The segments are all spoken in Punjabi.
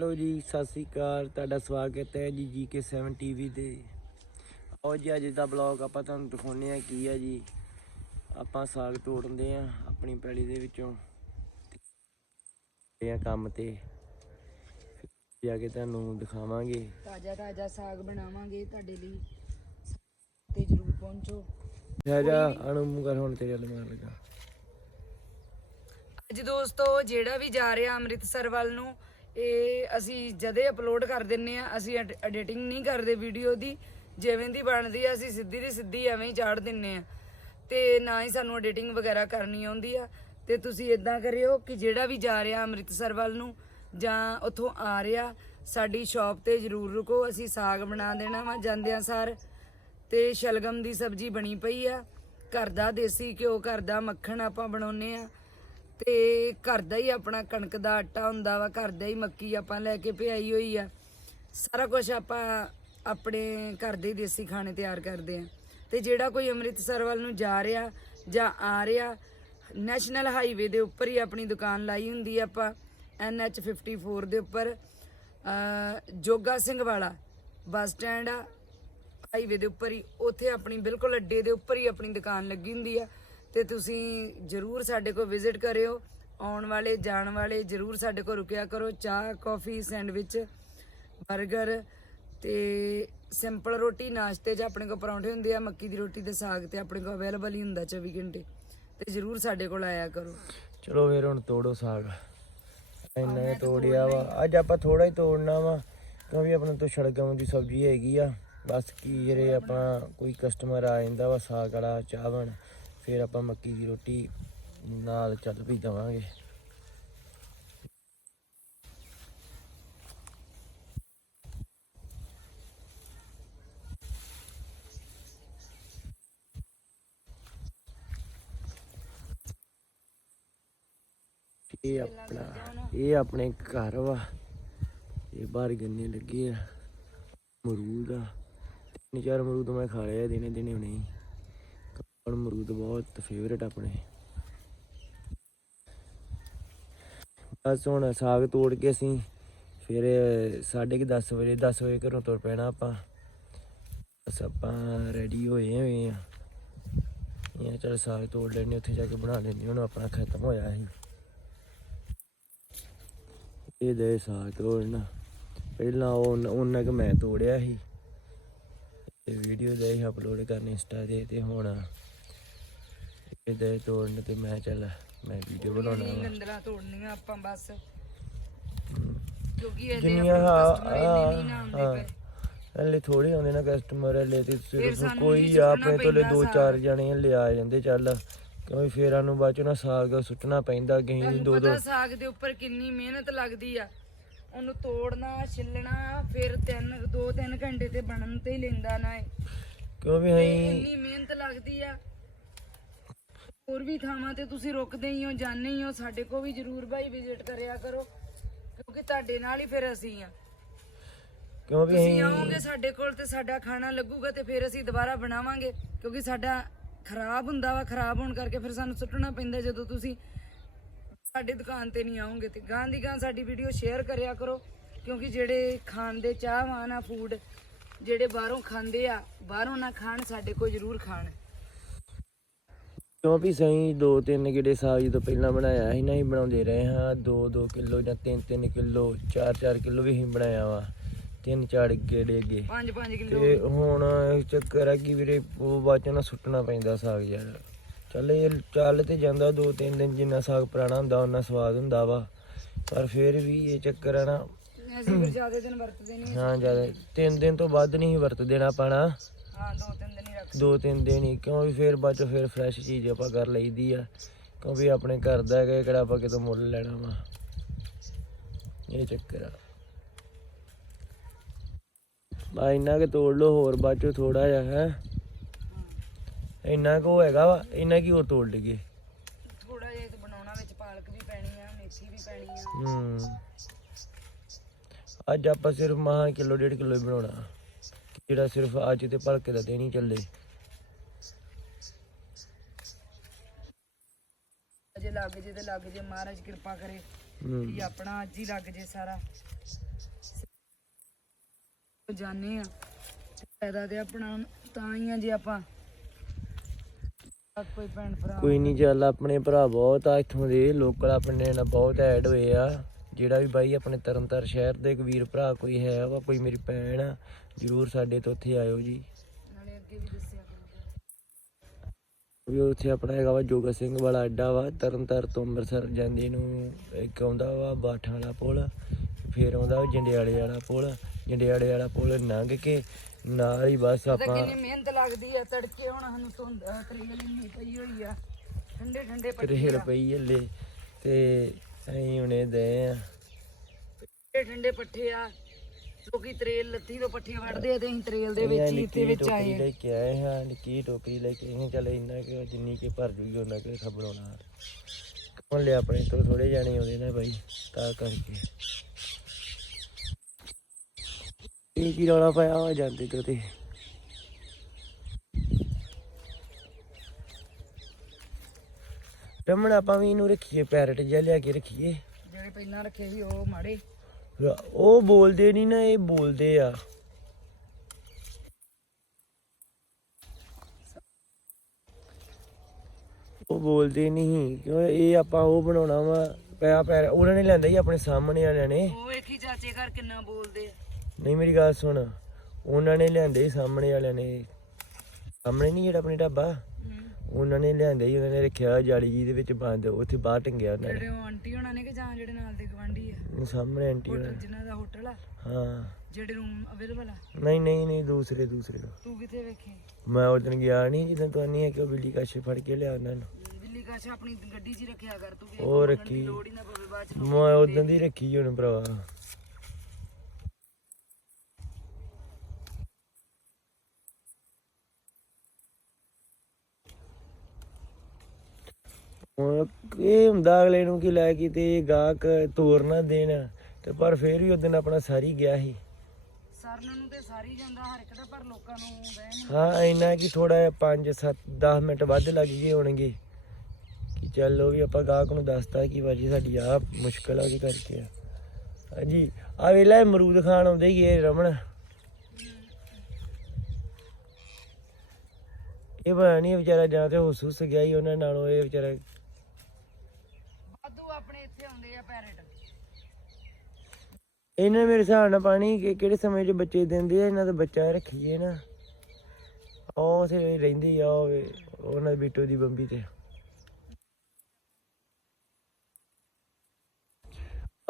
ਹੈਲੋ ਜੀ ਸਤਿ ਸ੍ਰੀ ਅਕਾਲ ਤੁਹਾਡਾ ਸਵਾਗਤ ਹੈ ਜੀ ਜੀਕੇ7 ਟੀਵੀ ਤੇ। ਆਓ ਜੀ ਅੱਜ ਦਾ ਬਲੌਗ ਆਪਾਂ ਤੁਹਾਨੂੰ ਦਿਖਾਉਂਦੇ ਆ ਕੀ ਆ ਜੀ। ਆਪਾਂ ਸਾਗ ਤੋੜਦੇ ਆ ਆਪਣੀ ਪੈਲੀ ਦੇ ਵਿੱਚੋਂ। ਆ ਕੰਮ ਤੇ। ਜਾ ਕੇ ਤੁਹਾਨੂੰ ਦਿਖਾਵਾਂਗੇ। ਤਾਜ਼ਾ ਤਾਜ਼ਾ ਸਾਗ ਬਣਾਵਾਂਗੇ ਤੁਹਾਡੇ ਲਈ। ਤੇ ਜਰੂਰ ਪਹੁੰਚੋ। ਜਾ ਜਾ ਅਣੂ ਕਰ ਹੁਣ ਤੇਰੇ ਵੱਲ ਮਾਰ ਲਗਾ। ਅੱਜ ਦੋਸਤੋ ਜਿਹੜਾ ਵੀ ਜਾ ਰਿਹਾ ਅੰਮ੍ਰਿਤਸਰ ਵੱਲ ਨੂੰ ਇਹ ਅਸੀਂ ਜਦੇ ਅਪਲੋਡ ਕਰ ਦਿੰਨੇ ਆ, ਅਸੀਂ ਐਡੀਟਿੰਗ ਨਹੀਂ ਕਰਦੇ ਵੀਡੀਓ ਦੀ, ਜਿਵੇਂ ਦੀ ਬਣਦੀ ਆ, ਅਸੀਂ ਸਿੱਧੀ ਦੀ ਸਿੱਧੀ ਐਵੇਂ ਹੀ ਚਾੜ ਦਿੰਨੇ ਆ। ਤੇ ਨਾ ਹੀ ਸਾਨੂੰ ਐਡੀਟਿੰਗ ਵਗੈਰਾ ਕਰਨੀ ਆਉਂਦੀ ਆ। ਤੇ ਤੁਸੀਂ ਇਦਾਂ ਕਰਿਓ ਕਿ ਜਿਹੜਾ ਵੀ ਜਾ ਰਿਹਾ ਅੰਮ੍ਰਿਤਸਰ ਵੱਲ ਨੂੰ, ਜਾਂ ਉੱਥੋਂ ਆ ਰਿਹਾ, ਸਾਡੀ ਸ਼ਾਪ ਤੇ ਜਰੂਰ ਰੁਕੋ, ਅਸੀਂ ਸਾਗ ਬਣਾ ਦੇਣਾ ਵਾ ਜਾਂਦਿਆਂ ਸਾਰ। ਤੇ ਸ਼ਲਗਮ ਦੀ ਸਬਜ਼ੀ ਬਣੀ ਪਈ ਆ। ਘਰ ਦਾ ਦੇਸੀ ਘਿਓ, ਘਰ ਦਾ ਮੱਖਣ ਆਪਾਂ ਬਣਾਉਨੇ ਆ। ਤੇ ਘਰ ਦਾ ਹੀ ਆਪਣਾ ਕਣਕ ਦਾ ਆਟਾ ਹੁੰਦਾ ਵਾ ਘਰ ਦਾ ਹੀ ਮੱਕੀ ਆਪਾਂ ਲੈ ਕੇ ਪਿਆਈ ਹੋਈ ਆ। ਸਾਰਾ ਕੁਝ ਆਪਾਂ ਆਪਣੇ ਘਰ ਦੇ ਹੀ ਦੇਸੀ ਖਾਣੇ ਤਿਆਰ ਕਰਦੇ ਆ। ਤੇ ਜਿਹੜਾ ਕੋਈ ਅੰਮ੍ਰਿਤਸਰ ਵੱਲ ਨੂੰ ਜਾ ਰਿਹਾ ਜਾਂ ਆ ਰਿਹਾ, ਨੈਸ਼ਨਲ ਹਾਈਵੇ ਦੇ ਉੱਪਰ ਹੀ ਆਪਣੀ ਦੁਕਾਨ ਲਾਈ ਹੁੰਦੀ ਆ ਆਪਾਂ NH 54 ਦੇ ਉੱਪਰ। ਜੋਗਾ ਸਿੰਘ ਵਾਲਾ ਬੱਸ ਸਟੈਂਡ ਆ, ਹਾਈਵੇ ਦੇ ਉੱਪਰ ਹੀ, ਉੱਥੇ ਆਪਣੀ ਬਿਲਕੁਲ ਅੱਡੇ ਦੇ ਉੱਪਰ ਹੀ ਆਪਣੀ ਦੁਕਾਨ ਲੱਗੀ ਹੁੰਦੀ ਆ। ਤੇ ਤੁਸੀਂ ਜਰੂਰ ਸਾਡੇ ਕੋਲ ਵਿਜ਼ਿਟ ਕਰਿਓ। ਆਉਣ ਵਾਲੇ ਜਾਣ ਵਾਲੇ ਜਰੂਰ ਸਾਡੇ ਕੋਲ ਰੁਕਿਆ ਕਰੋ। ਚਾਹ ਕਾਫੀ ਸੈਂਡਵਿਚ 버ਗਰ ਤੇ ਸਿੰਪਲ ਰੋਟੀ ਨਾਸ਼ਤੇ 'ਚ ਆਪਣੇ ਕੋਲ ਪਰੌਂਠੇ ਹੁੰਦੇ ਆ ਮੱਕੀ ਦੀ ਰੋਟੀ ਤੇ ਸਾਗ ਤੇ ਆਪਣੇ ਕੋਲ ਅਵੇਲੇਬਲ ਹੀ ਹੁੰਦਾ 24 ਘੰਟੇ। ਤੇ ਜਰੂਰ ਸਾਡੇ ਕੋਲ ਆਇਆ ਕਰੋ। ਚਲੋ ਫੇਰ ਹੁਣ ਤੋੜੋ ਸਾਗ। ਇੰਨਾ ਹੀ ਤੋੜਿਆ ਵਾ। ਅੱਜ ਆਪਾਂ ਥੋੜਾ ਹੀ ਤੋੜਨਾ ਵਾ। ਕਿਉਂਕਿ ਆਪਣੇ ਤੋਂ ਛੜਗਾਂ ਦੀ ਸਬਜ਼ੀ ਹੈਗੀ ਆ। ਬਸ ਕੀ ਜਿਹੜੇ ਆਪਾਂ ਕੋਈ ਕਸਟਮਰ ਆ ਜਾਂਦਾ ਵਾ ਸਾਗ ਵਾਲਾ ਚਾਵਣ ਫਿਰ ਆਪਾਂ ਮੱਕੀ ਦੀ ਰੋਟੀ ਨਾਲ ਚੱਲ ਵੀ ਦਵਾਂਗੇ। ਇਹ ਆਪਣਾ, ਇਹ ਆਪਣੇ ਘਰ ਵਾ। ਇਹ ਬਾਹਰ ਗੰਨੇ ਲੱਗੇ ਆ ਮਰੂਦ ਆ। ਤਿੰਨ ਚਾਰ ਮਰੂਦ ਮੈਂ ਖਾ ਲਿਆ ਦਿਨੇ ਦਿਨੇ ਹੁਣੇ। ਹੀ ਕੱਪੜ ਮਰੂਦ ਬਹੁਤ ਫੇਵਰੇਟ ਆਪਣੇ। ਬਸ ਹੁਣ ਸਾਗ ਤੋੜ ਕੇ ਅਸੀਂ ਫਿਰ ਸਾਢੇ ਕੁ 10 ਵਜੇ 10 ਵਜੇ ਘਰੋਂ ਤੁਰ ਪੈਣਾ ਆਪਾਂ। ਬਸ ਆਪਾਂ ਰੈਡੀ ਹੋਏ ਹੋਏ ਆ। ਇਹ ਚਲ ਸਾਗ ਤੋੜ ਲੈਣੇ ਉੱਥੇ ਜਾ ਕੇ ਬਣਾ ਲੈਣੇ ਹੁਣ ਆਪਣਾ ਖਤਮ ਹੋਇਆ ਸੀ। ਇਹ ਦੇ ਸਾਗ ਤੋੜਨਾ। ਪਹਿਲਾਂ ਉਹ ਉਹਨਾਂ ਕਿ ਮੈਂ ਤੋੜਿਆ ਸੀ। ਤੇ ਵੀਡੀਓ ਦੇ ਅਪਲੋਡ ਕਰਨੀ ਇੰਸਟਾ ਤੇ ਤੇ ਹੁਣ ਦੇ ਤੋੜਨ ਤੇ ਮੈਂ ਚੱਲ ਮੈਂ ਵੀਡੀਓ ਬਣਾਉਣਾ ਵਾ। ਗੰਦਲਾਂ ਤੋੜਨੀਆਂ ਆਪਾਂ ਬਸ। ਕਿਉਂਕਿ ਇਹਦੇ ਜਿੰਨੀਆਂ ਆਪਣੇ ਹਾਂ ਕਸਟਮਰ ਇੰਨੇ ਨਹੀਂ ਨਾ ਆਉਂਦੇ ਹਾਂ। ਪਏ। ਹਲੇ ਥੋੜੇ ਆਉਂਦੇ ਨਾ ਕਸਟਮਰ ਹਲੇ ਤੇ ਸਿਰਫ ਸਾਨੂੰ ਕੋਈ ਆ ਸੁੱਟਣਾ ਆਪਣੇ ਤੋਂ ਲੈ ਪੈਂਦਾ ਦੋ। ਚਾਰ ਜਣੇ ਲਿਆ ਜਾਂਦੇ ਚੱਲ। ਕਿਉਂਕਿ ਫੇਰ ਸਾਨੂੰ ਬਾਅਦ ਚੋਂ ਨਾ ਸਾਗ ਸੁੱਟਣਾ ਪੈਂਦਾ ਤੁਹਾਨੂੰ ਦੋ ਦੋ ਪਤਾ ਸਾਗ ਦੇ ਉੱਪਰ ਕਿੰਨੀ ਮਿਹਨਤ ਲੱਗਦੀ ਆ। ਉਹਨੂੰ ਤੋੜਨਾ ਛਿੱਲਣਾ ਫਿਰ 3 2-3 ਘੰਟੇ ਤੇ ਬਣਨ ਤੇ ਹੀ ਲੈਂਦਾ ਨਾ ਇਹ। ਕਿਉਂ ਵੀ ਤੇ ਅਸੀਂ ਇੰਨੀ ਮਿਹਨਤ ਲੱਗਦੀ ਆ। ਹੋਰ ਵੀ ਥਾਵਾਂ ਤੇ ਤੁਸੀਂ ਰੁਕਦੇ ਹੀ ਹੋ ਜਾਂਦੇ ਹੀ ਹੋ ਸਾਡੇ ਕੋ ਵੀ ਜਰੂਰ ਭਾਈ ਵਿਜ਼ਿਟ ਕਰਿਆ ਕਰੋ ਕਿਉਂਕਿ ਤੁਹਾਡੇ ਨਾਲ ਹੀ ਫਿਰ ਅਸੀਂ ਆ ਕਿਉਂ ਵੀ ਤੁਸੀਂ ਆਓਗੇ ਸਾਡੇ ਕੋਲ ਤੇ ਸਾਡਾ ਖਾਣਾ ਲੱਗੂਗਾ ਤੇ ਫਿਰ ਅਸੀਂ ਦੁਬਾਰਾ ਬਣਾਵਾਂਗੇ ਕਿਉਂਕਿ ਸਾਡਾ ਖਰਾਬ ਹੁੰਦਾ ਵਾ ਖਰਾਬ ਹੋਣ ਕਰਕੇ ਫਿਰ ਸਾਨੂੰ ਸੁੱਟਣਾ ਪੈਂਦਾ ਜਦੋਂ ਤੁਸੀਂ ਸਾਡੀ ਦੁਕਾਨ ਤੇ ਨਹੀਂ ਆਓਗੇ ਤੇ ਗਾਂ ਦੀ ਗਾਂ ਸਾਡੀ ਵੀਡੀਓ ਸ਼ੇਅਰ ਕਰਿਆ ਕਰੋ ਕਿਉਂਕਿ ਜਿਹੜੇ ਖਾਣ ਦੇ ਚਾਹਵਾਨ ਆ ਫੂਡ ਜਿਹੜੇ ਬਾਹਰੋਂ ਖਾਂਦੇ ਆ ਬਾਹਰੋਂ ਨਾ ਖਾਣ ਸਾਡੇ ਕੋਲ ਜ਼ਰੂਰ ਖਾਣ। ਕਿਉਂ ਵੀ ਸਹੀ ਦੋ ਤਿੰਨ ਕਿਡੇ ਸਾਗ ਜਦੋਂ ਪਹਿਲਾਂ ਬਣਾਇਆ ਸੀ ਨਾ ਹੀ ਬਣਾਉਂਦੇ ਰਹੇ ਹਾਂ। 2-2 ਕਿਲੋ ਜਾਂ 3-3 ਕਿਲੋ 4-4 ਕਿਲੋ ਵੀ ਅਸੀਂ ਬਣਾਇਆ ਵਾ। ਤਿੰਨ ਚਾਰ ਗੇੜੇ ਗੇ। 5-5 ਕਿਲੋ। ਤੇ ਹੁਣ ਚੱਕਰ ਆ ਕਿ ਵੀਰੇ ਉਹ ਬਾਅਦ ਚੋਂ ਨਾ ਸੁੱਟਣਾ ਪੈਂਦਾ ਸਾਗ ਯਾਰ। ਚੱਲ ਇਹ ਚੱਲ ਤੇ ਜਾਂਦਾ ਦੋ ਤਿੰਨ ਦਿਨ ਜਿੰਨਾ ਸਾਗ ਪੁਰਾਣਾ ਹੁੰਦਾ ਉਹਨਾਂ ਸਵਾਦ ਹੁੰਦਾ ਵਾ। ਪਰ ਫਿਰ ਵੀ ਇਹ ਚੱਕਰ ਆ ਨਾ। ਅਸੀਂ ਫਿਰ ਜ਼ਿਆਦਾ ਦਿਨ ਵਰਤਦੇ ਨਹੀਂ ਹਾਂ ਜ਼ਿਆਦਾ। ਤਿੰਨ ਦਿਨ ਤੋਂ ਵੱਧ ਨਹੀਂ ਵਰਤ ਦੇਣਾ ਪੈਣਾ ਹਾਂ ਦੋ ਤਿੰਨ ਦਿਨ ਹੀ ਰੱਖ ਦੋ ਤਿੰਨ ਦਿਨ ਹੀ ਕਿਉਂਕਿ ਫਿਰ ਬਾਅਦ ਚੋਂ ਫਿਰ ਫਰੈਸ਼ ਚੀਜ਼ ਆਪਾਂ ਕਰ ਲਈਦੀ ਆ। ਕਿਉਂਕਿ ਆਪਣੇ ਘਰ ਦਾ ਹੈਗਾ ਇਹ ਕਿਹੜਾ ਆਪਾਂ ਕਿਤੋਂ ਮੁੱਲ ਲੈਣਾ ਵਾ। ਇਹ ਚੱਕਰ ਆ। ਬਾ ਇੰਨਾ ਕਿ ਤੋੜ ਲਓ ਹੋਰ ਬਾਅਦ ਚੋਂ ਥੋੜਾ ਜਿਹਾ ਹੈ। ਇੰਨਾ ਕੁ ਹੈਗਾ ਵਾ ਇੰਨਾ ਕੀ ਹੋਰ ਤੋੜ ਲਈਏ। ਥੋੜਾ ਜਿਹਾ ਤੋਂ ਬਣਾਉਣਾ ਵਿੱਚ ਪਾਲਕ ਵੀ ਪੈਣੀ ਆ ਮੇਥੀ ਵੀ ਪੈਣੀ ਆ। ਹੂੰ। ਅੱਜ ਆਪਾਂ ਸਿਰਫ ਮਹਾ ਕਿਲੋ ਡੇਢ ਕਿਲੋ ਹੀ ਬਣਾਉਣਾ। ਜਿਹੜਾ ਸਿਰਫ ਅੱਜ ਤੇ ਭਲਕੇ ਦਾ ਦੇਣੀ ਚੱਲੇ। ਜੇ ਲੱਗ ਜੇ ਤੇ ਲੱਗ ਜੇ ਮਹਾਰਾਜ ਕਿਰਪਾ ਕਰੇ ਵੀ ਆਪਣਾ ਅੱਜ ਹੀ ਲੱਗ ਜੇ ਸਾਰਾ। ਜਾਣੇ ਆ ਫਾਇਦਾ ਤੇ ਆਪਣਾ ਤਾਂ ਹੀ ਆ ਜੇ ਆਪਾਂ। ਕੋਈ ਭੈਣ ਭਰਾ। ਕੋਈ ਨਹੀਂ ਚੱਲ ਆਪਣੇ ਭਰਾ ਬਹੁਤ ਆ ਇੱਥੋਂ ਦੇ ਲੋਕਲ ਆਪਣੇ ਨਾਲ ਬਹੁਤ ਐਡ ਹੋਏ ਆ। ਜਿਹੜਾ ਵੀ ਬਾਈ ਆਪਣੇ ਤਰਨਤਾਰ ਸ਼ਹਿਰ ਦੇ ਇੱਕ ਵੀਰ ਭਰਾ ਕੋਈ ਹੈ ਵਾ ਕੋਈ ਮੇਰੀ ਭੈਣ ਆ ਜਰੂਰ ਸਾਡੇ ਤੋਂ ਉੱਥੇ ਆਇਓ ਜੀ। ਨਾਲੇ ਅੱਗੇ ਵੀ ਦੱਸਿਆ ਵੀ ਉੱਥੇ ਆਪਣਾ ਹੈਗਾ ਵਾ ਜੋਗਾ ਸਿੰਘ ਵਾਲਾ ਅੱਡਾ ਵਾ ਤਰਨਤਾਰ ਤੋਂ ਅੰਮ੍ਰਿਤਸਰ ਜਾਂਦੇ ਨੂੰ ਇੱਕ ਆਉਂਦਾ ਵਾ ਬਾਠਾਂ ਵਾਲਾ ਪੁਲ ਫਿਰ ਆਉਂਦਾ ਜੰਡਿਆਲੇ ਵਾਲਾ ਪੁਲ ਜੰਡਿਆਲੇ ਵਾਲਾ ਪੁਲ ਲੰਘ ਕੇ ਨਾਲ ਹੀ ਬਸ ਪਤਾ ਆਪਾਂ ਕਿੰਨੀ ਮਿਹਨਤ ਲੱਗਦੀ ਆ ਤੜਕੇ ਹੁਣ ਸਾਨੂੰ ਧੁੰਦ ਤਰੇਲ ਇੰਨੀ ਪਈ ਹੋਈ ਆ ਠੰਡੇ ਠੰਡੇ ਪੱਟੇ ਰੇਲ ਪਈ ਹਲੇ ਤੇ ਅਸੀਂ ਹੁਣੇ ਦੇ ਆ। ਠੰਡੇ ਠੰਡੇ ਪੱਠੇ ਆ। ਲੋਕੀ ਤਰੇਲ ਲੱਥੀ ਤੋਂ ਪੱਠੀਆਂ ਵੜਦੇ ਆ ਤੇ ਅਸੀਂ ਤਰੇਲ ਦੇ ਵਿੱਚ ਹੀ ਤੇ ਵਿੱਚ ਆਏ ਲੈ ਕੇ ਆਏ ਹਾਂ ਨਿੱਕੀ ਟੋਕਰੀ ਲੈ ਕੇ ਆਏ ਹਾਂ ਚੱਲ ਇੰਨਾ ਕਿ ਜਿੰਨੀ ਕਿ ਭਰ ਜੂਗੀ ਉਹਨਾਂ ਕਿ ਖਬਰੋਣਾ ਕੌਣ ਲਿਆ ਆਪਣੇ ਤੋਂ ਥੋੜੇ ਜਾਣੇ ਆਉਂਦੇ ਨੇ ਬਾਈ ਤਾਂ ਕਰਕੇ। ਇਹ ਕੀ ਰੌਲਾ ਪਾਇਆ ਹੋ ਜਾਂਦੇ ਤੇ ਰਮਣ ਆਪਾਂ ਵੀ ਇਹਨੂੰ ਰੱਖੀਏ ਪੈਰਟ ਜਿਹਾ ਲਿਆ ਕੇ ਰੱਖੀਏ। ਜਿਹੜੇ ਪਹਿਲਾਂ ਰੱਖੇ ਸੀ ਉਹ ਮਾੜੇ। ਉਹ ਬੋਲਦੇ ਨਹੀਂ ਨਾ ਇਹ ਬੋਲਦੇ ਆ। ਉਹ ਬੋਲਦੇ ਨਹੀਂ ਕਿਉਂ ਇਹ ਆਪਾਂ ਉਹ ਬਣਾਉਣਾ ਵਾ ਪਿਆ ਪੈਰ ਉਹਨਾਂ ਨੇ ਲੈਂਦਾ ਹੀ ਆਪਣੇ ਸਾਹਮਣੇ ਵਾਲਿਆਂ ਨੇ। ਉਹ ਵੇਖੀ ਚਾਚੇ ਘਰ ਕਿੰਨਾ ਬੋਲਦੇ ਨਹੀਂ ਮੇਰੀ ਗੱਲ ਸੁਣ ਉਹਨਾਂ ਨੇ ਲਿਆਂਦੇ ਸੀ ਸਾਹਮਣੇ ਵਾਲਿਆਂ ਨੇ। ਸਾਹਮਣੇ ਨਹੀਂ ਜਿਹੜਾ ਆਪਣੀ ਢਾਬਾ। ਉਹਨਾਂ ਨੇ ਲਿਆਂਦੇ ਹੀ ਉਹਨਾਂ ਨੇ ਰੱਖਿਆ ਜਾਲੀ ਜੀ ਦੇ ਵਿੱਚ ਬੰਦ ਉੱਥੇ ਬਾਹਰ ਟੰਗਿਆ ਉਹਨਾਂ ਜਿਹੜੇ ਉਹ ਆਂਟੀ ਹੋਣਾ ਨੇ ਕਿ ਜਾਂ ਜਿਹੜੇ ਨਾਲ ਦੇ ਗਵਾਂਢੀ ਆ? ਨੇ ਸਾਹਮਣੇ ਆਂਟੀ ਹੋਟਲ ਹੋਣਾ। ਜਿਨ੍ਹਾਂ ਦਾ ਹੋਟਲ ਆ? ਹਾਂ। ਜਿਹੜੇ ਰੂਮ ਅਵੇਲੇਬਲ ਆ? ਨਹੀਂ ਨਹੀਂ ਨਹੀਂ ਦੂਸਰੇ ਦੂਸਰੇ ਤੋਂ ਕਿੱਥੇ ਵੇਖੇ? ਮੈਂ ਉਸ ਦਿਨ ਗਿਆ ਨਹੀਂ ਜਦੋਂ ਤੋਂ ਨਹੀਂ ਹੈ ਕਿ ਉਹ ਬਿੱਲੀ ਕਾਸ਼ੇ ਫੜ ਕੇ ਲਿਆ ਉਹਨਾਂ ਨੂੰ। ਦਿੱਲੀ ਕਾਸ਼ ਆਪਣੀ ਗੱਡੀ 'ਚ ਹੀ ਰੱਖਿਆ ਕਰ ਤੂੰ ਕਿਸੇ ਉਹ ਰੱਖੀ। ਲੋੜ ਹੀ ਨਾ ਪਵੇ ਬਾਅਦ 'ਚ ਮੈਂ ਉਦੋਂ ਦੀ ਰੱਖੀ ਹੁਣ ਭਰਾਵਾ। ਹੁਣ ਇਹ ਹੁੰਦਾ ਅਗਲੇ ਨੂੰ ਕਿ ਲੈ ਕੇ ਤੇ ਗਾਹਕ ਤੋਰ ਨਾ ਦੇਣ ਤੇ ਪਰ ਫੇਰ ਵੀ ਉਦੋਂ ਆਪਣਾ ਸਾਰੀ ਗਿਆ ਸੀ। ਸਰਨ ਨੂੰ ਤੇ ਸਾਰੀ ਜਾਂਦਾ ਹਰ ਇੱਕ ਦਾ ਪਰ ਲੋਕਾਂ ਨੂੰ ਵਹਿਮ ਹਾਂ ਇੰਨਾ ਕਿ ਥੋੜਾ 5 7 10 ਮਿੰਟ ਵੱਧ ਲੱਗ ਗਏ ਹੋਣਗੇ। ਕਿ ਚੱਲ ਉਹ ਵੀ ਆਪਾਂ ਗਾਹਕ ਨੂੰ ਦੱਸਤਾ ਕਿ ਭਾਜੀ ਸਾਡੀ ਆ ਮੁਸ਼ਕਲ ਆ ਉਹਦੀ ਕਰਕੇ ਆ। ਹਾਂਜੀ ਆ ਵੇਲਾ ਅਮਰੂਦ ਖਾਣ ਆਉਂਦੇ ਹੀ ਇਹ ਰਮਣ ਇਹ ਪਤਾ ਨਹੀਂ ਵਿਚਾਰਾ ਜਾਂ ਤੇ ਹੁਸ ਹੁਸ ਗਿਆ ਹੀ ਉਹਨਾਂ ਨਾਲੋਂ ਇਹ ਵਿਚਾਰਾ ਵਾਧੂ ਆਪਣੇ ਇੱਥੇ ਆਉਂਦੇ ਆ ਪੈਰਟ ਇਹਨਾਂ ਮੇਰੇ ਹਿਸਾਬ ਨਾਲ ਪਾਣੀ ਕਿ ਕਿਹੜੇ ਸਮੇਂ 'ਚ ਬੱਚੇ ਦਿੰਦੇ ਆ, ਇਹਨਾਂ ਦਾ ਬੱਚਾ ਰੱਖੀਏ ਨਾ। ਉਹ ਉਥੇ ਰਹਿੰਦੀ ਆ, ਉਹ ਉਹਨਾਂ ਦੀ ਬਿੱਟੂ ਦੀ ਬੰਬੀ ਤੇ।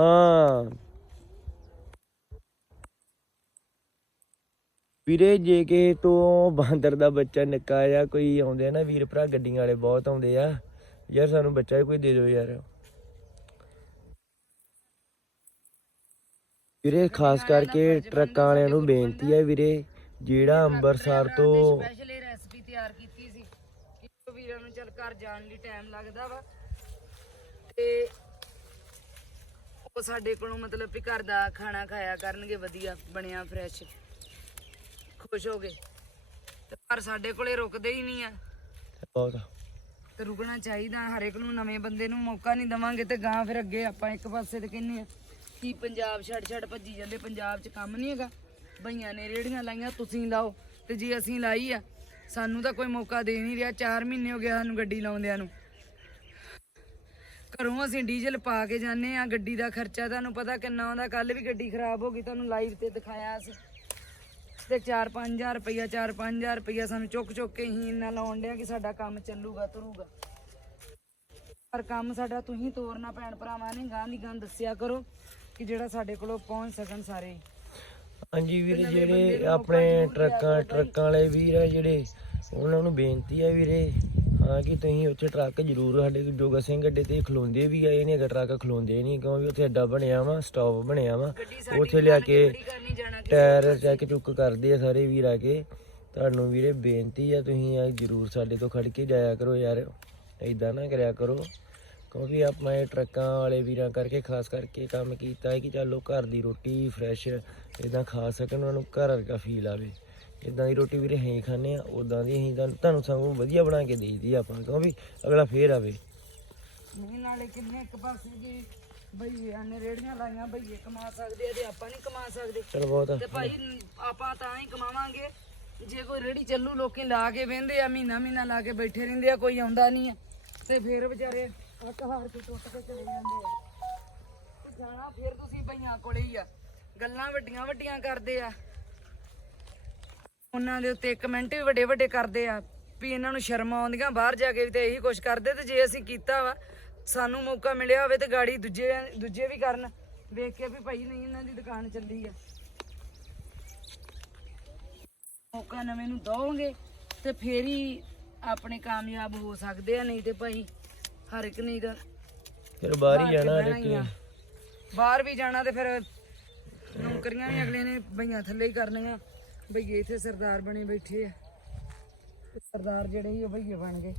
ਹਾਂ। ਵੀਰੇ, ਜੇ ਕਿ ਤੋਂ ਬਾਂਦਰ ਦਾ ਬੱਚਾ ਨਿੱਕਾ ਜਾਂ ਕੋਈ ਆਉਂਦੇ ਆ ਨਾ, ਵੀਰ ਭਰਾ, ਗੱਡੀਆਂ ਵਾਲੇ ਬਹੁਤ ਆਉਂਦੇ ਆ। ਯਾਰ, ਸਾਨੂੰ ਬੱਚਾ ਹੀ ਕੋਈ ਦੇ ਦਿਓ ਯਾਰ। ਵੀਰੇ ਖਾਸ ਕਰਕੇ ਟਰੱਕਾਂ ਵਾਲਿਆਂ ਨੂੰ ਬੇਨਤੀ ਹੈ ਵੀਰੇ ਜਿਹੜਾ ਅੰਮ੍ਰਿਤਸਰ ਤੋਂ ਸਪੈਸ਼ਲ ਇਹ ਰੈਸਪੀ ਤਿਆਰ ਕੀਤੀ ਸੀ। ਕਿ ਵੀਰਾਂ ਨੂੰ ਚੱਲ ਘਰ ਜਾਣ ਲਈ ਟਾਈਮ ਲੱਗਦਾ ਵਾ। ਤੇ ਉਹ ਸਾਡੇ ਕੋਲੋਂ ਮਤਲਬ ਵੀ ਘਰ ਦਾ ਖਾਣਾ ਖਾਇਆ ਕਰਨਗੇ ਵਧੀਆ ਬਣਿਆ ਫਰੈਸ਼ ਖੁਸ਼ ਹੋ ਗਏ। ਪਰ ਸਾਡੇ ਕੋਲੇ ਰੁਕਦੇ ਹੀ ਨਹੀਂ ਆ। ਬਹੁਤ। ਤੇ ਰੁਕਣਾ ਚਾਹੀਦਾ ਹਰ ਇੱਕ ਨੂੰ ਨਵੇਂ ਬੰਦੇ ਨੂੰ ਮੌਕਾ ਨਹੀਂ ਦਵਾਂਗੇ ਤੇ ਗਾਂ ਫਿਰ ਅੱਗੇ ਆਪਾਂ ਇੱਕ ਪਾਸੇ ਤੇ ਕਹਿੰਨੇ ਆ। ਕੀ ਪੰਜਾਬ ਛੱਡ ਛੱਡ ਭੱਜੀ ਜਾਂਦੇ, ਪੰਜਾਬ 'ਚ ਕੰਮ ਨਹੀਂ ਹੈਗਾ। ਬਈਆਂ ਨੇ ਰੇੜੀਆਂ ਲਾਈਆਂ, ਤੁਸੀਂ ਲਾਓ ਤੇ ਜੇ ਅਸੀਂ ਲਾਈ ਆ, ਸਾਨੂੰ ਤਾਂ ਕੋਈ ਮੌਕਾ ਦੇ ਨਹੀਂ ਰਿਹਾ। 4 ਮਹੀਨੇ ਹੋ ਗਏ ਸਾਨੂੰ ਗੱਡੀ ਲਾਉਂਦਿਆਂ ਨੂੰ। ਘਰੋਂ ਅਸੀਂ ਡੀਜ਼ਲ ਪਾ ਕੇ ਜਾਂਦੇ ਆ ਗੱਡੀ ਦਾ ਖਰਚਾ ਤੁਹਾਨੂੰ ਪਤਾ ਕਿੰਨਾ ਆਉਂਦਾ। ਕੱਲ ਵੀ ਗੱਡੀ ਖਰਾਬ ਹੋ ਗਈ, ਤੁਹਾਨੂੰ ਲਾਈਵ ਤੇ ਦਿਖਾਇਆ ਸੀ। ਤੇ 4-5000 ਰੁਪਈਆ 4-5000 ਰੁਪਈਆ ਸਾਨੂੰ ਚੁੱਕ ਚੁੱਕ ਕੇ ਹੀ ਇੰਨਾ ਲਾਉਣ ਡਿਆ ਕਿ ਸਾਡਾ ਕੰਮ ਚੱਲੂਗਾ, ਤੁਰੂਗਾ। ਪਰ ਕੰਮ ਸਾਡਾ ਤੁਸੀਂ ਤੋਰਨਾ, ਭੈਣ ਭਰਾਵਾਂ ਨੇ ਗਾਂ ਦੀ ਗਾਂ ਦੱਸਿਆ ਕਰੋ। ਕਿ ਜਿਹੜਾ ਸਾਡੇ ਕੋਲੋਂ ਪਹੁੰਚ ਸਕਣ ਸਾਰੇ। ਹਾਂਜੀ ਵੀਰੇ ਜਿਹੜੇ ਆਪਣੇ ਟਰੱਕਾਂ ਟਰੱਕਾਂ ਵਾਲੇ ਵੀਰ ਆ ਜਿਹੜੇ ਉਹਨਾਂ ਨੂੰ ਬੇਨਤੀ ਹੈ ਵੀਰੇ ਹਾਂ ਕਿ ਤੁਸੀਂ ਉੱਥੇ ਟਰੱਕ ਜ਼ਰੂਰ ਸਾਡੇ ਜੋਗਾ ਸਿੰਘ ਅੱਡੇ ਤੇ ਖਲੋਂਦੇ ਵੀ ਆ ਇਹ ਨਹੀਂ ਟਰੱਕ ਖਲੋਂਦੇ ਨਹੀਂ ਕਿਉਂਕਿ ਉੱਥੇ ਅੱਡਾ ਬਣਿਆ ਵਾ ਸਟਾਪ ਬਣਿਆ ਵਾ ਉੱਥੇ ਲਿਆ ਕੇ ਟਾਇਰ ਚੈੱਕ ਚੁੱਕ ਕਰਦੇ ਆ ਸਾਰੇ ਵੀਰ ਆ ਕੇ। ਤੁਹਾਨੂੰ ਵੀਰੇ ਬੇਨਤੀ ਆ ਤੁਸੀਂ ਆ ਜਰੂਰ ਸਾਡੇ ਤੋਂ ਖੜ ਕੇ ਜਾਇਆ ਕਰੋ ਯਾਰ ਏਦਾਂ ਨਾ ਕਰਿਆ ਕਰੋ। ਕਿਉਂਕਿ ਆਪਾਂ ਇਹ ਟਰੱਕਾਂ ਵਾਲੇ ਵੀਰਾਂ ਕਰਕੇ ਖਾਸ ਕਰਕੇ ਕੰਮ ਕੀਤਾ ਹੈ ਕਿ ਚਲੋ ਘਰ ਦੀ ਰੋਟੀ ਫਰੈਸ਼ ਇਦਾਂ ਖਾ ਸਕਣ ਉਹਨਾਂ ਨੂੰ ਘਰ ਵਰਗਾ ਫੀਲ ਆਵੇ। ਇਦਾਂ ਦੀ ਰੋਟੀ ਵੀਰੇ ਅਸੀਂ ਖਾਂਦੇ ਆ ਉਦਾਂ ਦੀ ਅਸੀਂ ਤੁਹਾਨੂੰ- ਸਗੋਂ ਵਧੀਆ ਬਣਾ ਕੇ ਦੇਈਦੀ ਆਪਾਂ ਕਿਉਂਕਿ ਅਗਲਾ ਫੇਰ ਆਵੇ। ਨਹੀਂ ਨਾਲੇ ਕਿੰਨੇ ਇੱਕ ਪਾਸੇ ਜੀ ਭਈਏ ਨੇ ਰੇੜੀਆਂ ਲਾਈਆਂ ਭਈਏ ਕਮਾ ਸਕਦੇ ਆ ਤੇ ਆਪਾਂ ਨਹੀਂ ਕਮਾ ਸਕਦੇ। ਚਲ ਬਹੁਤ। ਤੇ ਭਾਈ ਆਪਾਂ ਤਾਂ ਹੀ ਕਮਾਵਾਂਗੇ। ਜੇ ਕੋਈ ਰੇੜੀ ਚੱਲੂ ਲੋਕੀ ਲਾ ਕੇ ਵਹਿੰਦੇ ਆ ਮਹੀਨਾ ਮਹੀਨਾ ਲਾ ਕੇ ਬੈਠੇ ਰਹਿੰਦੇ ਆ ਕੋਈ ਆਉਂਦਾ ਨਹੀਂ ਆ। ਤੇ ਫੇਰ ਵਿਚਾਰੇ ਹੱਕ ਹਾਰ ਕੇ ਟੁੱਟ ਕੇ ਚਲੇ ਜਾਂਦੇ ਆ ਤੇ ਜਾਣਾ, ਫੇਰ ਤੁਸੀਂ ਭਈਆਂ ਕੋਲੇ ਹੀ ਆ। ਗੱਲਾਂ ਵੱਡੀਆਂ ਵੱਡੀਆਂ ਕਰਦੇ ਆ। ਉਹਨਾਂ ਦੇ ਉੱਤੇ ਕਮੈਂਟ ਵੀ ਵੱਡੇ ਵੱਡੇ ਕਰਦੇ ਆ ਵੀ ਇਹਨਾਂ ਨੂੰ ਸ਼ਰਮ ਆਉਂਦੀਆਂ, ਬਾਹਰ ਜਾ ਕੇ ਵੀ ਤੇ ਇਹੀ ਕੁਛ ਕਰਦੇ ਤੇ ਜੇ ਅਸੀਂ ਕੀਤਾ ਵਾ, ਸਾਨੂੰ ਮੌਕਾ ਮਿਲਿਆ ਹੋਵੇ ਤੇ ਗਾੜੀ ਦੂਜੇ ਦੂਜੇ ਵੀ ਕਰਨ। ਵੇਖ ਕੇ ਵੀ ਭਾਈ ਨਹੀਂ, ਇਹਨਾਂ ਦੀ ਦੁਕਾਨ ਚੱਲੀ ਆ। ਮੌਕਾ ਨਵੇਂ ਨੂੰ ਦਵੋਗੇ ਤੇ ਫੇਰ ਹੀ ਆਪਣੇ ਕਾਮਯਾਬ ਹੋ ਸਕਦੇ ਆ, ਨਹੀਂ ਤੇ ਭਾਈ ਹਰ ਇੱਕ ਨਹੀਂ ਤਾਂ ਫਿਰ ਬਾਹਰ ਹੀ ਹਾਰ ਜਾਣਾ ਬਹਿਣਾ ਹੀ ਆ। ਡਿੱਕੇ ਬਾਹਰ ਵੀ ਜਾਣਾ ਤੇ ਫਿਰ ਨੌਕਰੀਆਂ ਵੀ ਅਗਲੇ ਨੇ ਬਈਆਂ ਥੱਲੇ ਹੀ ਕਰਨੀਆਂ। ਬਈਏ ਇੱਥੇ ਸਰਦਾਰ ਬਣੇ ਬੈਠੇ ਆ। ਸਰਦਾਰ ਜਿਹੜੇ ਸੀ ਉਹ ਬਈਏ ਬਣ ਗਏ।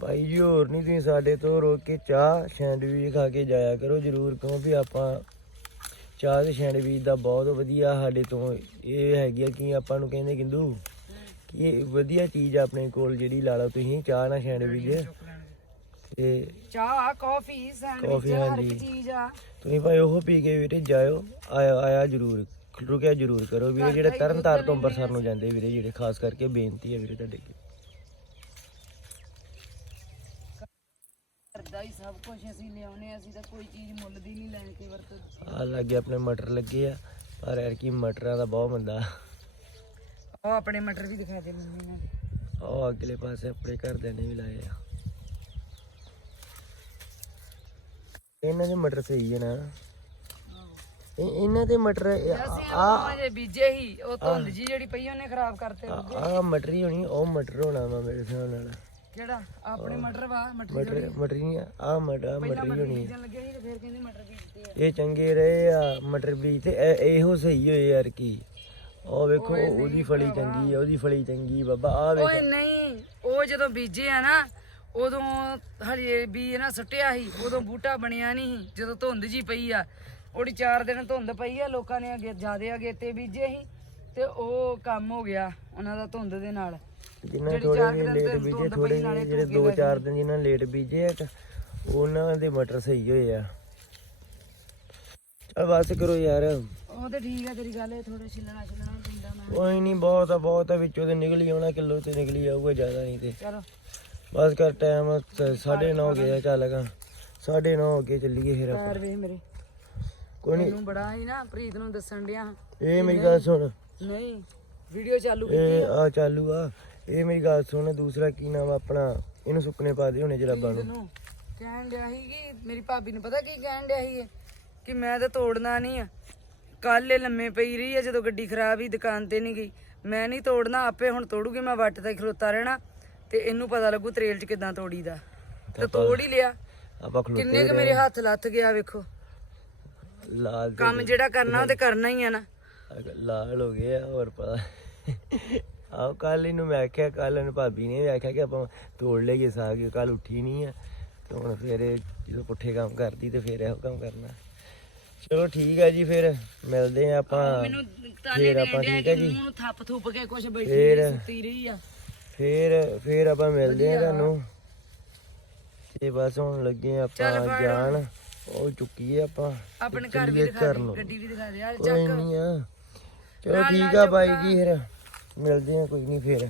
ਭਾਈ ਜੀ ਹੋਰ ਨਹੀਂ ਤੁਸੀਂ ਸਾਡੇ ਤੋਂ ਰੋਕ ਕੇ ਚਾਹ ਸੈਂਡਵਿਚ ਖਾ ਕੇ ਜਾਇਆ ਕਰੋ ਜਰੂਰ ਕਿਉਂਕਿ ਆਪਾਂ ਚਾਹ ਤੇ ਸੈਂਡਵਿਚ ਦਾ ਬਹੁਤ ਵਧੀਆ ਸਾਡੇ ਤੋਂ ਇਹ ਹੈਗੀ ਆ ਕਿ ਆਪਾਂ ਨੂੰ ਕਹਿੰਦੇ ਕਿੰਦੂ ਕਿ ਇਹ ਵਧੀਆ ਚੀਜ਼ ਆਪਣੇ ਕੋਲ ਜਿਹੜੀ ਲਾ ਲਓ ਤੁਸੀਂ ਚਾਹ ਨਾਲ ਸੈਂਡਵਿਚ। ਤੇ ਚਾਹ ਕਾਫੀ ਸੈਂਡਵਿਚ ਕਾਫੀ, ਹਰ ਹਾਂਜੀ। ਚੀਜ਼ ਆ। ਤੁਸੀਂ ਭਾਈ ਉਹ ਪੀ ਕੇ ਵੀਰੇ ਜਾਇਓ ਆਇਆ ਆਇਆ ਜਰੂਰ ਰੁਕਿਆ ਜਰੂਰ ਕਰੋ ਵੀਰੇ ਜਿਹੜੇ ਤਰਨ ਤਾਰ ਤੋਂ ਅੰਮ੍ਰਿਤਸਰ ਨੂੰ ਜਾਂਦੇ ਵੀਰੇ ਜਿਹੜੇ ਖਾਸ ਕਰਕੇ ਬੇਨਤੀ ਹੈ ਵੀਰੇ ਤੁਹਾਡੇ ਅੱਗੇ। ਹੀ ਸਭ ਕੁਝ ਅਸੀਂ ਲਿਆਉਨੇ ਆ, ਅਸੀਂ ਤਾਂ ਕੋਈ ਚੀਜ਼ ਮੁੱਲ ਦੀ ਨਹੀਂ ਲੈਣ ਕੇ ਵਰਤ ਆ ਲੱਗੇ ਆਪਣੇ ਮਟਰ ਲੱਗੇ ਆ ਪਰ ਯਾਰ ਕੀ ਮਟਰਾਂ ਦਾ ਬਹੁਤ ਮੰਦਾ। ਉਹ ਆਪਣੇ ਮਟਰ ਵੀ ਦਿਖਾ ਦੇ ਮੰਮੀ ਨੇ ਉਹ ਅਗਲੇ ਪਾਸੇ ਆਪਣੇ ਘਰਦਿਆਂ ਨੇ ਵੀ ਲਾਏ ਆ। ਇਹਨਾਂ ਦੇ ਮਟਰ ਸਹੀ ਹੈ ਨਾ। ਇਹ ਇਹਨਾਂ ਦੇ ਮਟਰ ਆਪਾਂ ਜੇ ਬੀਜੇ ਹੀ ਉਹ ਧੁੰਦ ਜੀ ਜਿਹੜੀ ਪਈ ਉਹਨੇ ਖਰਾਬ ਕਰਤੇ ਆ ਮਟਰ ਹੀ ਹੋਣੀ ਉਹ ਮਟਰ ਹੋਣਾ ਵਾ ਮੇਰੇ ਹਿਸਾਬ ਨਾਲ। ਕਿਹੜਾ? ਆਪਣੇ ਮਟਰ ਵਾ ਮਟਰ ਮਟਰ ਆ। ਮਟਰ ਆਹ ਮਟਰ ਹੀ ਹੋਣੀ ਬੀਜਣ ਲੱਗੇ ਸੀ ਤੇ ਫਿਰ ਕਹਿੰਦੇ ਮਟਰ ਬੀਜਦੇ ਆ। ਇਹ ਚੰਗੇ ਰਹੇ ਆ ਮਟਰ ਬੀਜ ਤੇ ਇਹ- ਇਹੋ ਸਹੀ ਹੋਏ ਯਾਰ ਕੀ ਉਹ ਵੇਖੋ ਉਹਦੀ ਫਲੀ ਚੰਗੀ ਆ ਉਹਦੀ ਫਲੀ ਚੰਗੀ ਬਾਬਾ ਆ ਵੇਖ। ਓਏ ਨਹੀਂ ਉਹ ਜਦੋਂ ਬੀਜੇ ਆ ਨਾ ਉਦੋਂ ਹਜੇ ਬੀਜ ਨਾ ਸੱਟਿਆ ਸੀ ਉਦੋਂ ਬੂਟਾ ਬਣਿਆ ਨਹੀਂ ਸੀ ਜਦੋਂ ਧੁੰਦ ਜੀ ਪਈ ਆ। ਉਹਦੀ 4 ਦਿਨ ਧੁੰਦ ਪਈ ਆ ਲੋਕਾਂ ਨੇ ਅੱਗੇ ਜਿਆਦੇ ਅਗੇਤੇ ਬੀਜੇ ਸੀ ਤੇ ਉਹ ਕੰਮ ਹੋ ਗਿਆ ਉਹਨਾਂ ਦਾ ਧੁੰਦ ਦੇ ਨਾਲ। ਜਿਨ੍ਹਾਂ ਜਿਹੜੀ ਥੋੜੇ ਚਾਰ ਜਿਹੇ ਦਿਨ ਲੇਟ ਤੇ ਬੀਜੇ ਧੁੰਦ ਥੋੜੇ ਪਈ ਨਾਲੇ ਜਿਹੜੇ ਧੁੱਪ 2-4 ਦਿਨ ਜਿਨ੍ਹਾਂ ਲੇਟ ਬੀਜੇ ਆ ਤਾਂ ਉਹਨਾਂ ਦੇ ਮਟਰ ਸਹੀ ਹੋਏ ਆ। ਚਲ ਬਸ ਕਰੋ ਯਾਰ। ਉਹ ਤੇ ਠੀਕ ਆ ਤੇਰੀ ਗੱਲ ਇਹ ਥੋੜਾ ਛਿੱਲਣਾ ਛਿੱਲਣਾ ਪੈਂਦਾ ਮੈਂ। ਕੋਈ ਨਹੀਂ ਬਹੁਤ ਆ ਬਹੁਤ ਆ ਵਿੱਚੋਂ ਤੇ ਨਿਕਲ ਆਉਣਾ ਕਿਲੋ ਤੇ ਨਿਕਲ ਆਊਗਾ ਜ਼ਿਆਦਾ ਨਹੀਂ ਤੇ। ਚਲੋ। ਬਸ ਕਰ ਟਾਈਮ 9:30 ਹੋ ਗਿਆ ਚੱਲ ਗਾ। 9:30 ਹੋ ਕੇ ਚੱਲੀਏ ਫਿਰ ਆਪਾਂ। ਪੈਰ ਵੇਖ ਮੇਰੇ। ਕੋਈ ਨਹੀਂ ਮੈਨੂੰ ਬੜਾ ਹੀ ਨਾ ਪ੍ਰੀਤ ਨੂੰ ਦੱਸਣ ਡਿਆ। ਇਹ ਮੇਰੀ ਗੱਲ ਸੁਣ। ਨਹੀਂ ਵੀਡੀਓ ਚਾਲੂ ਕੀਤੀ ਇਹ ਆ। ਚਾਲੂ ਆ। ਇਹ ਮੇਰੀ ਗੱਲ ਸੁਣ ਦੂਸਰਾ ਕੀ ਨਾਮ ਆ ਆਪਣਾ? ਇਹਨੂੰ ਸੁੱਕਣੇ ਪਾ ਦੇ ਹੁਣੇ ਜਰਾਬਾਂ ਨੂੰ। ਤੈਨੂੰ ਕਹਿਣ ਡਿਆ ਸੀ ਕਿ ਮੇਰੀ ਭਾਬੀ ਨੂੰ ਪਤਾ ਕੀ ਕਹਿਣ ਡਿਆ ਸੀ ਇਹ? ਕਿ ਮੈਂ ਤਾਂ ਤੋੜਨਾ ਨਹੀਂ ਆ। ਕੱਲ ਇਹ ਲੰਮੇ ਪਈ ਰਹੀ ਆ ਜਦੋਂ ਗੱਡੀ ਖਰਾਬ ਹੀ ਦੁਕਾਨ ਤੇ ਨਹੀਂ ਗਈ। ਮੈਂ ਨਹੀਂ ਤੋੜਨਾ ਆਪੇ ਹੁਣ ਤੋੜੂਗੀ ਮੈਂ ਵੱਟ ਤੇ ਖਲੋਤਾ ਰਹਿਣਾ। ਤੇ ਇਹਨੂੰ ਪਤਾ ਲੱਗੂ ਤਰੇਲ ਚ ਕਿਦਾਂ ਤੋੜੀਦਾ। ਤੇ ਤੋੜ ਹੀ ਲਿਆ। ਆਪਾਂ ਖਲੋਤੇ ਕਿੰਨੇ ਕੁ ਮੇਰੇ ਹੱਥ ਲੱਥ ਗਿਆ ਵੇਖੋ। ਲਾਲ ਕੰਮ ਜਿਹੜਾ ਕਰਨਾ ਉਹ ਤੇ ਕਰਨਾ ਹੀ ਆ ਨਾ। ਲਾਲ ਹੋ ਗਏ ਆ ਹੋਰ ਪਤਾ। ਆਹ ਕੱਲ ਇਹਨੂੰ ਮੈਂ ਆਖਿਆ ਕੱਲ ਇਹਨੂੰ ਭਾਬੀ ਨੇ ਵੀ ਆਖਿਆ ਕਿ ਆਪਾਂ ਤੋੜ ਲਈਏ ਸਾਗ ਕੱਲ ਉੱਠੀ ਨਹੀਂ ਆ। ਤੇ ਹੁਣ ਫਿਰ ਇਹ ਜਦੋਂ ਪੁੱਠੇ ਕੰਮ ਕਰਦੀ ਤੇ ਫਿਰ ਇਹੋ ਕੰਮ ਕਰਨਾ। ਚਲੋ ਠੀਕ ਹੈ ਜੀ ਫਿਰ ਮਿਲਦੇ ਆ ਆਪਾਂ। ਮੈਨੂੰ ਫਿਰ ਦੇਣ ਡਿਆ ਕਿ ਜੀ। ਮੂੰਹ ਨੂੰ ਥੱਪ ਥੁੱਪ ਕੇ ਕੁਛ ਬੈਠੀ ਸੁੱਤੀ ਰਹੀ ਆ। ਫਿਰ ਫਿਰ ਆਪਾਂ ਮਿਲਦੇ ਆ ਤੁਹਾਨੂੰ। ਤੇ ਬਸ ਹੁਣ ਲੱਗੇ ਆਪਾਂ ਜਾਣ। ਉਹ ਚੁੱਕੀਏ ਆਪਾਂ ਆਪਣੇ ਘਰ ਵੀ ਦਿਖਾ ਦੇ। ਗੱਡੀ ਵੀ ਦਿਖਾ ਦੇ। ਯਾਰ ਚੱਕ। ਚਲੋ ਠੀਕ ਆ ਬਾਈ ਜੀ ਫਿਰ ਮਿਲਦੇ ਆ ਕੋਈ ਨਹੀਂ ਫਿਰ।